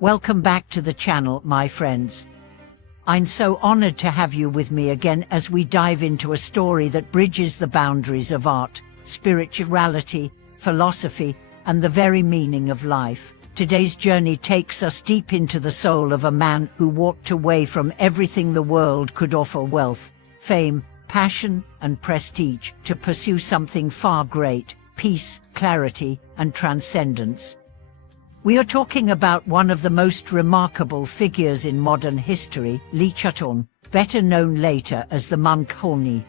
Welcome back to the channel, my friends. I'm so honored to have you with me again as we dive into a story that bridges the boundaries of art, spirituality, philosophy, and the very meaning of life. Today's journey takes us deep into the soul of a man who walked away from everything the world could offer: wealth, fame, passion, and prestige, to pursue something far greater: peace, clarity, and transcendence. We are talking about one of the most remarkable figures in modern history, Shutong, better known later as the monk Honi.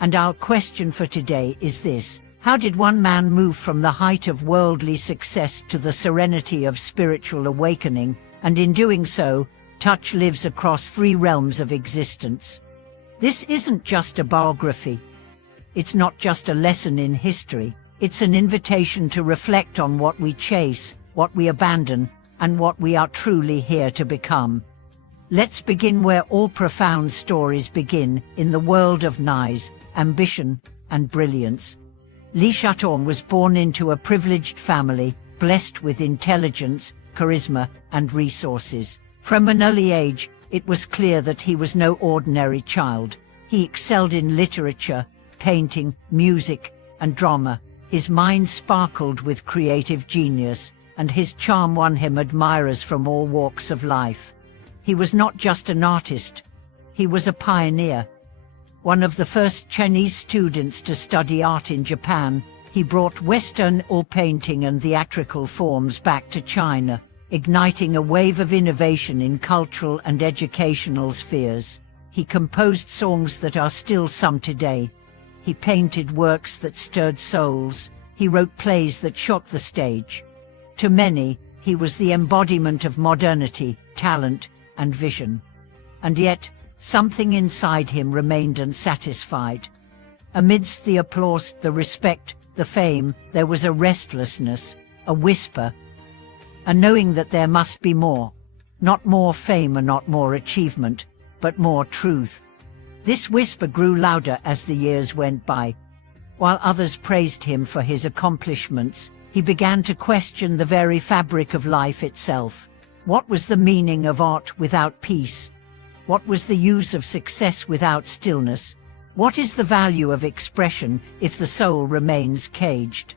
And our question for today is this: how did one man move from the height of worldly success to the serenity of spiritual awakening, and in doing so, touch lives across three realms of existence? This isn't just a biography. It's not just a lesson in history. It's an invitation to reflect on what we chase, what we abandon, and what we are truly here to become. Let's begin where all profound stories begin, in the world of nice, ambition, and brilliance. Shutong was born into a privileged family, blessed with intelligence, charisma, and resources. From an early age, it was clear that he was no ordinary child. He excelled in literature, painting, music, and drama. His mind sparkled with creative genius, and his charm won him admirers from all walks of life. He was not just an artist, he was a pioneer. One of the first Chinese students to study art in Japan, he brought Western oil painting and theatrical forms back to China, igniting a wave of innovation in cultural and educational spheres. He composed songs that are still sung today. He painted works that stirred souls. He wrote plays that shook the stage. To many, he was the embodiment of modernity, talent, and vision. And yet, something inside him remained unsatisfied. Amidst the applause, the respect, the fame, there was a restlessness, a whisper, a knowing that there must be more. Not more fame and not more achievement, but more truth. This whisper grew louder as the years went by. While others praised him for his accomplishments, he began to question the very fabric of life itself. What was the meaning of art without peace? What was the use of success without stillness? What is the value of expression if the soul remains caged?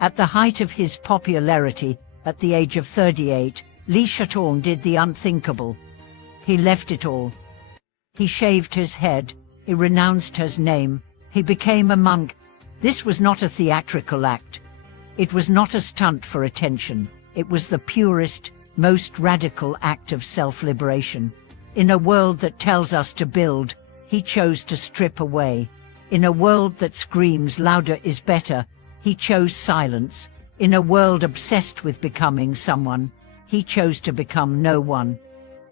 At the height of his popularity, at the age of 38, Shutong did the unthinkable. He left it all. He shaved his head, he renounced his name, he became a monk. This was not a theatrical act. It was not a stunt for attention. It was the purest, most radical act of self-liberation. In a world that tells us to build, he chose to strip away. In a world that screams louder is better, he chose silence. In a world obsessed with becoming someone, he chose to become no one.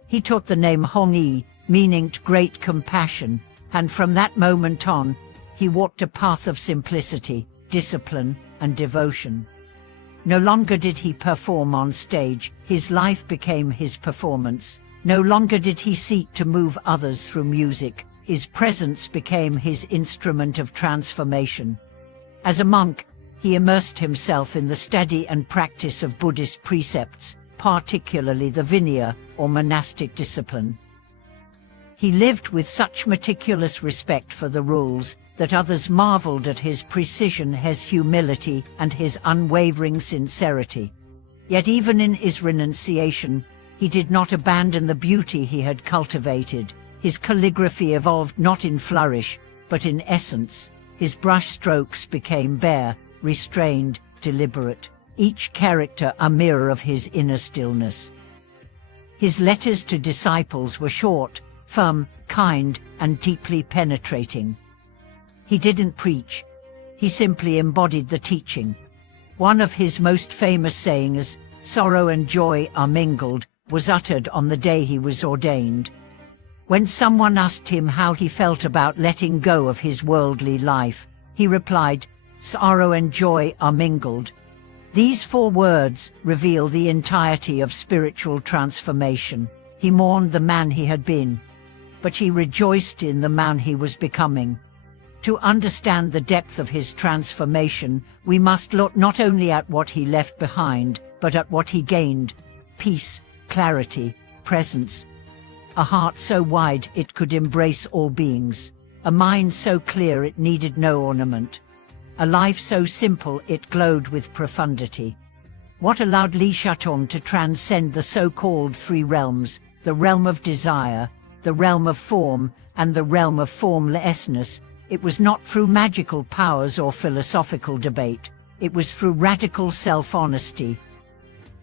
He took the name Hong-yi, meaning great compassion, and from that moment on, he walked a path of simplicity, discipline, and devotion. No longer did he perform on stage, his life became his performance. No longer did he seek to move others through music, his presence became his instrument of transformation. As a monk, he immersed himself in the study and practice of Buddhist precepts, particularly the Vinaya, or monastic discipline. He lived with such meticulous respect for the rules that others marveled at his precision, his humility, and his unwavering sincerity. Yet even in his renunciation, he did not abandon the beauty he had cultivated. His calligraphy evolved not in flourish, but in essence. His brush strokes became bare, restrained, deliberate, each character a mirror of his inner stillness. His letters to disciples were short, firm, kind, and deeply penetrating. He didn't preach. He simply embodied the teaching. One of his most famous sayings, "Sorrow and joy are mingled," was uttered on the day he was ordained. When someone asked him how he felt about letting go of his worldly life, he replied, "Sorrow and joy are mingled." These 4 words reveal the entirety of spiritual transformation. He mourned the man he had been, but he rejoiced in the man he was becoming. To understand the depth of his transformation, we must look not only at what he left behind, but at what he gained: peace, clarity, presence. A heart so wide it could embrace all beings. A mind so clear it needed no ornament. A life so simple it glowed with profundity. What allowed Li Shutong to transcend the so-called three realms, the realm of desire, the realm of form, and the realm of formlessness? It was not through magical powers or philosophical debate. It was through radical self-honesty.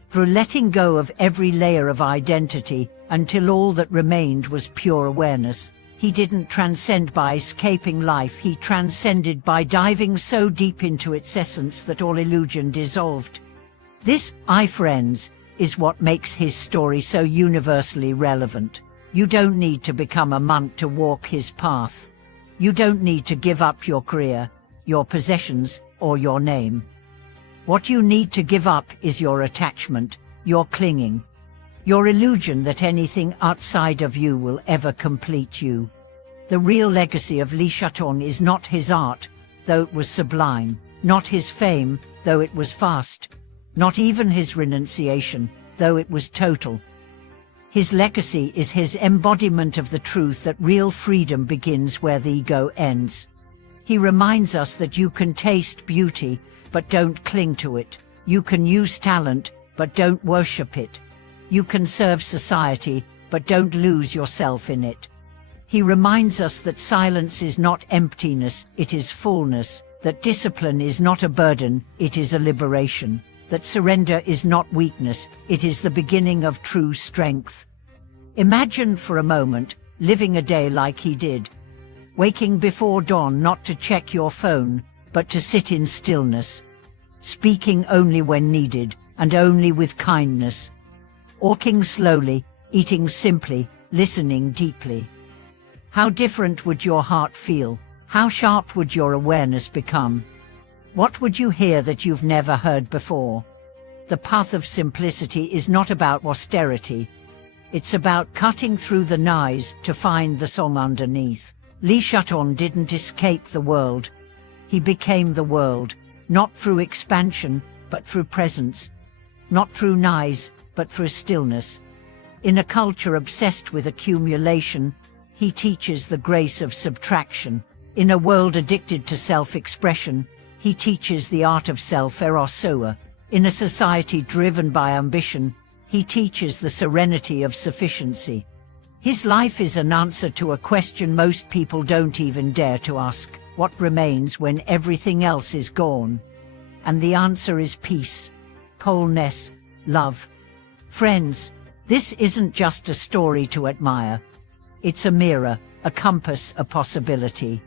Through letting go of every layer of identity until all that remained was pure awareness. He didn't transcend by escaping life, he transcended by diving so deep into its essence that all illusion dissolved. This, my friends, is what makes his story so universally relevant. You don't need to become a monk to walk his path. You don't need to give up your career, your possessions, or your name. What you need to give up is your attachment, your clinging, your illusion that anything outside of you will ever complete you. The real legacy of Li Shutong is not his art, though it was sublime, not his fame, though it was vast, not even his renunciation, though it was total. His legacy is his embodiment of the truth that real freedom begins where the ego ends. He reminds us that you can taste beauty, but don't cling to it. You can use talent, but don't worship it. You can serve society, but don't lose yourself in it. He reminds us that silence is not emptiness, it is fullness, that discipline is not a burden, it is a liberation, that surrender is not weakness, it is the beginning of true strength. Imagine for a moment living a day like he did, waking before dawn not to check your phone, but to sit in stillness, speaking only when needed and only with kindness, walking slowly, eating simply, listening deeply. How different would your heart feel? How sharp would your awareness become? What would you hear that you've never heard before? The path of simplicity is not about austerity. It's about cutting through the noise to find the song underneath. Li Shutong didn't escape the world. He became the world, not through expansion, but through presence. Not through noise, but through stillness. In a culture obsessed with accumulation, he teaches the grace of subtraction. In a world addicted to self-expression, he teaches the art of self-erosoa. In a society driven by ambition, he teaches the serenity of sufficiency. His life is an answer to a question most people don't even dare to ask: what remains when everything else is gone? And the answer is peace, wholeness, love. Friends, this isn't just a story to admire. It's a mirror, a compass, a possibility.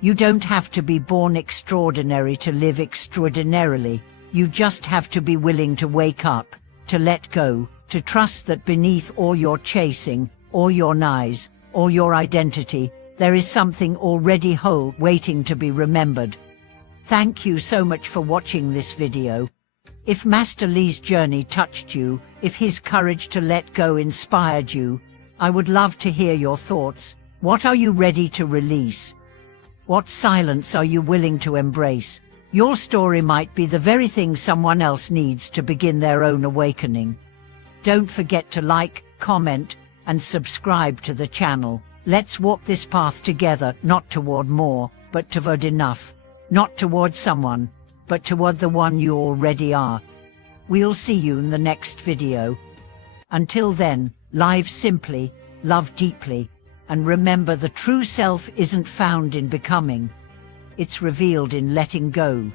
You don't have to be born extraordinary to live extraordinarily. You just have to be willing to wake up, to let go, to trust that beneath all your chasing, all your lies, all your identity, there is something already whole waiting to be remembered. Thank you so much for watching this video. If Master Li's journey touched you, if his courage to let go inspired you, I would love to hear your thoughts. What are you ready to release? What silence are you willing to embrace? Your story might be the very thing someone else needs to begin their own awakening. Don't forget to like, comment, and subscribe to the channel. Let's walk this path together, not toward more, but toward enough. Not toward someone, but toward the one you already are. We'll see you in the next video. Until then, live simply, love deeply, and remember the true self isn't found in becoming. It's revealed in letting go.